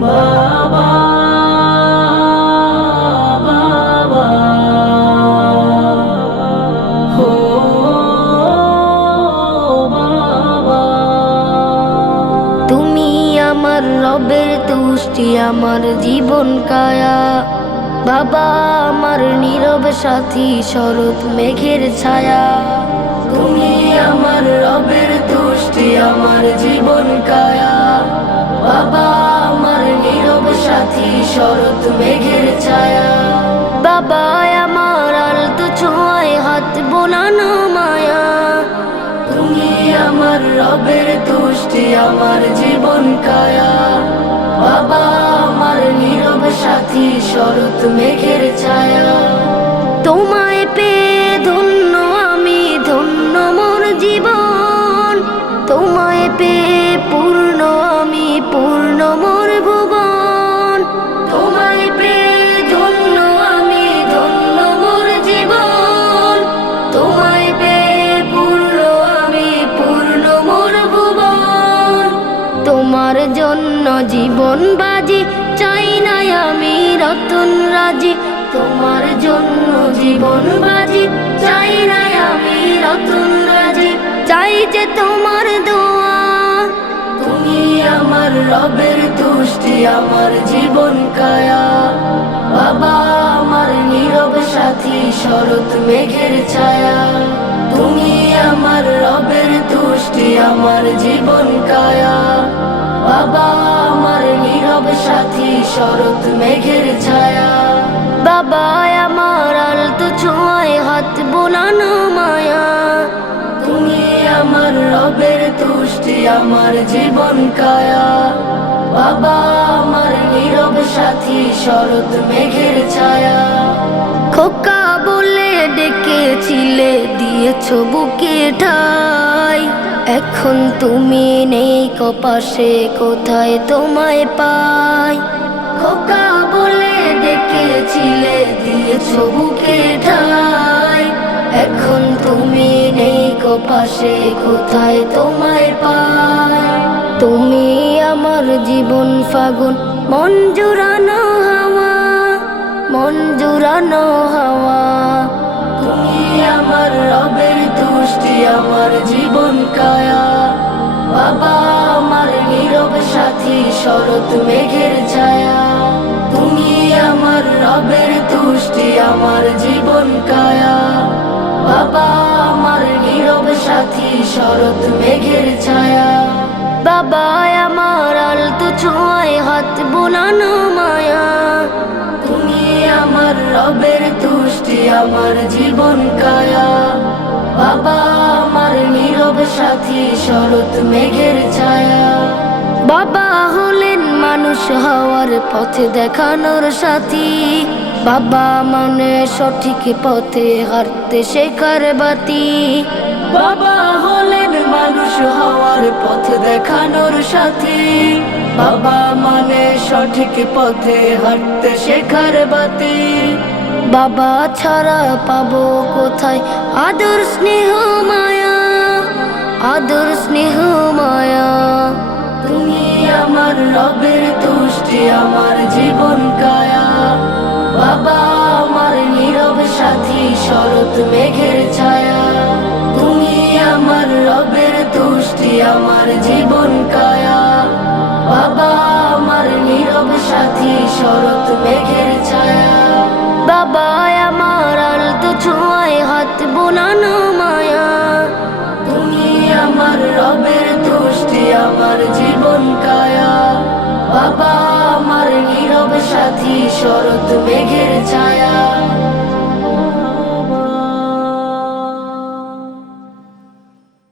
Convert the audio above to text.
বাবা বাবা হো বাবা। তুমি আমার রবের তুষ্টি, আমার জীবন কায়া। বাবা আমার নীরব সাথী, শরৎ মেঘের ছায়া। তুমি আমার রবের তুষ্টি, আমার জীবন কায়া। বাবা আমার নীরব সাথী, শরৎ মেঘের ছায়া। বাবা আমার আলতো ছোঁয়ায় হাত বোলানো মায়া। তুমি আমার রবের তুষ্টি, আমার জীবন কায়া। বাবা আমার নীরব সাথী, শরৎ মেঘের ছায়া। তোমায় পেয়ে ধন্য আমি, ধন্য মোর জীবন। তোমায় পেয়ে পূর্ণ আমি, পূর্ণ মোর ভুবন। তোমায় পেয়ে ধন্য আমি, ধন্য মোর জীবন। তোমায় পেয়ে পূর্ণ আমি, পূর্ণ মোর ভুবন। তোমার জন্য জীবন বাজি, চাই না আমি রতন রাজি। তোমার জন্য জীবন বাজি, চাই না আমি রতন রাজি। চাই যে তোমার দোয়া। তুমি আমার রবের তুষ্টি, আমার জীবন কায়া। বাবা আমার নীরব সাথী, শরৎ মেঘের ছায়া। তুমি আমার রবের তুষ্টি, আমার জীবন কায়া। বাবা আমার নীরব সাথী, শরৎ মেঘের ছায়া। বাবা আমার আলতো ছোঁয়ায় হাত বোলানো মায়া। তুমি আমার রবের তুষ্টি, আমার জীবন কায়া। বাবা আমার নীরব সাথী, শরৎ মেঘের ছায়া। খোকা বলে ডেকেছিলে, দিয়েছ বুকে ঠাই। এখন তুমি নেই কপাশে, কোথায় তোমায় পাই। খোকা বলে ডেকেছিলে, দিয়েছ বুকে ঠাই। এখন তুমি নেই কপাশে, কোথায় তোমায় পাই। তুমি আমার জীবন ফাগুন, মন জুড়ানো হাওয়া, মন জুড়ানো হাওয়া। তুমি আমার রবের তুষ্টি, আমার জীবন কায়া। বাবা আমার নীরব সাথী, শরৎ মেঘের ছায়া। তুমি আমার রবের তুষ্টি, আমার জীবন কায়া। বাবা আমার নীরব সাথী, শরৎ মেঘের ছায়া। বাবা আমার আলতো ছোঁয়ায় হাত বোলানো মায়া। তুমি আমার রবের তুষ্টি, আমার জীবন কায়া। বাবা আমার নীরব সাথী, শরৎ মেঘের ছায়া। বাবা হলেন মানুষ হওয়ার পথে দেখানোর সাথী। বাবা মানে সঠিক পথে হাঁটতে শেখার বাতি। বাবা হলেন মানুষ হওয়ার পথ দেখানোর সাথী। বাবা মানে সঠিক পথে হাঁটতে শেখার বাতি। বাবা ছাড়া পাবো কোথায় আদর স্নেহ মায়া, আদর স্নেহ মায়া। তুমি আমার রবের তুষ্টি, আমার জীবন কায়া। বাবা আমার নীরব সাথী, শরৎ মেঘের ছায়া। তুমি আমার রবের তুষ্টি, আমার জীবন কায়া। বাবা আমার নীরব সাথী, শরৎ মেঘের ছায়া। বাবা আমার আলতো ছোঁয়ায় হাত বোলানো মায়া। তুমি আমার রবের তুষ্টি, আমার জীবন কায়া। বাবা আমার নীরব সাথী, শরৎ মেঘের